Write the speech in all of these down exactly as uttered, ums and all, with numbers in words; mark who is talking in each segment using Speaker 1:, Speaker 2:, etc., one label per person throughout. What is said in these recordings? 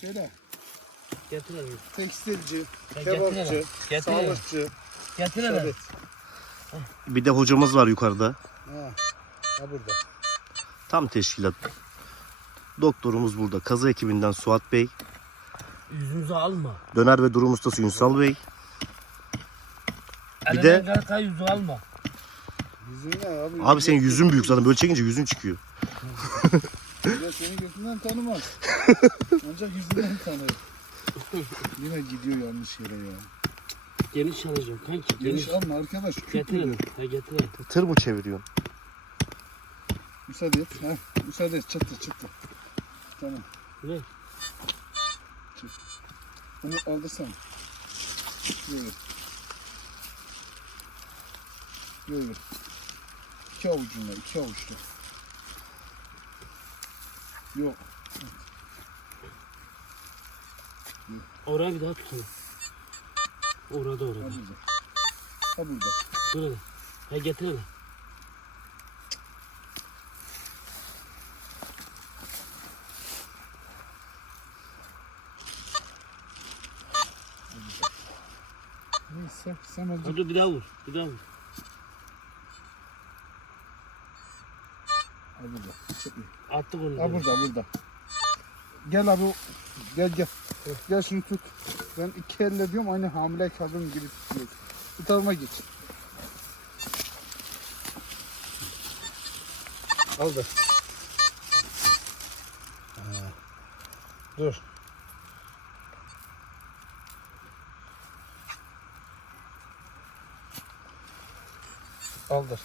Speaker 1: Söyle.
Speaker 2: Getir hele.
Speaker 1: Tekstilci,
Speaker 2: Ya
Speaker 1: kebapçı,
Speaker 2: getir hele. Getir hele.
Speaker 1: sağlıkçı.
Speaker 2: Getir hele.
Speaker 1: Evet.
Speaker 3: Bir de hocamız var yukarıda.
Speaker 1: Ha. Ha burada.
Speaker 3: Tam teşkilat. Doktorumuz burada. Kazı ekibinden Suat Bey.
Speaker 2: Yüzümüzü alma.
Speaker 3: Döner ve durum ustası Ünsal Bey. Bir
Speaker 2: Elinden
Speaker 3: de-
Speaker 2: kalkar yüzü alma.
Speaker 1: Yüzün ne abi?
Speaker 3: Abi senin yüzün büyük zaten. Böyle çekince yüzün çıkıyor.
Speaker 1: Ya seni gözünden tanımaz. Ancak yüzünden tanır. Yine gidiyor yanlış yere ya.
Speaker 2: Geniş alacağım kanki.
Speaker 1: Geniş
Speaker 2: Geniş.
Speaker 1: alma arkadaş. Küp
Speaker 2: Getir hele.
Speaker 1: gibi.
Speaker 2: Ha getir hele.
Speaker 3: Tır mı çeviriyorsun?
Speaker 1: Müsaade et. Ha. Müsaade et. Çıktı çıktı. Tamam.
Speaker 2: Ne?
Speaker 1: Bunu aldırsana. Böyle. Böyle. İki avucunla, iki avuçta. Yok.
Speaker 2: Oraya bir daha tutalım. Orada
Speaker 1: Ha
Speaker 2: orada.
Speaker 1: burada. Ha burada.
Speaker 2: Dur hele. Ha getir hele.
Speaker 1: Neyse sen
Speaker 2: Ha
Speaker 1: olacak.
Speaker 2: dur bir daha vur. Bir daha vur.
Speaker 1: Ha burada. Çok iyi.
Speaker 2: Attık onu.
Speaker 1: Ha burada burada. Gel abi. Gel gel. Gel şunu tut. Ben iki elle diyorum aynı hamile kadın gibi tutuyorsun. Bu tarafa git. Al da. Ha. Dur. Aldır.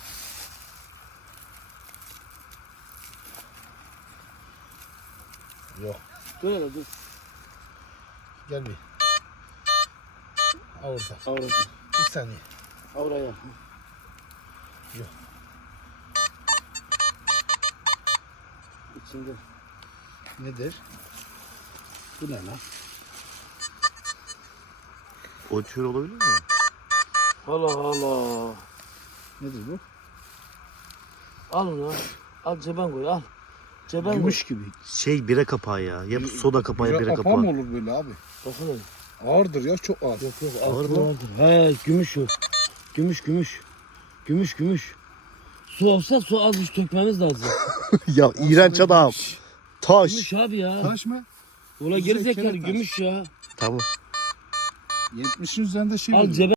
Speaker 1: Yok.
Speaker 2: Dur hele dur.
Speaker 1: Gel bir. Al orada.
Speaker 2: Orada.
Speaker 1: Bir saniye.
Speaker 2: Oraya.
Speaker 1: Yok.
Speaker 2: İçinde.
Speaker 1: Nedir? Bu ne lan?
Speaker 3: O tür olabilir mi?
Speaker 2: Hala hala.
Speaker 1: Nedir bu?
Speaker 2: Al onu. Al ceben koy al. Ceben
Speaker 1: Gümüş gibi.
Speaker 3: Şey bire kapağı ya. Ya bu soda kapağı ya
Speaker 1: Bira
Speaker 3: bire
Speaker 1: kapağı mı
Speaker 3: kapağı.
Speaker 1: olur böyle abi?
Speaker 2: koy. Bakın hele.
Speaker 1: Ağırdır ya çok ağır.
Speaker 2: Yok yok
Speaker 3: Ağır
Speaker 2: altına
Speaker 3: mı?
Speaker 2: aldır. He gümüş o. Gümüş gümüş. Gümüş gümüş. Su olsa su az bir dökmemiz lazım.
Speaker 3: Ya iğrenç adam. Taş.
Speaker 2: Gümüş abi ya.
Speaker 1: Taş mı?
Speaker 2: Ola
Speaker 1: Bize
Speaker 2: gerizekalı
Speaker 1: kere taş.
Speaker 2: gümüş ya.
Speaker 3: Tamam.
Speaker 1: yetmişin üzerinde şey
Speaker 2: Al
Speaker 1: oluyor.
Speaker 2: cebe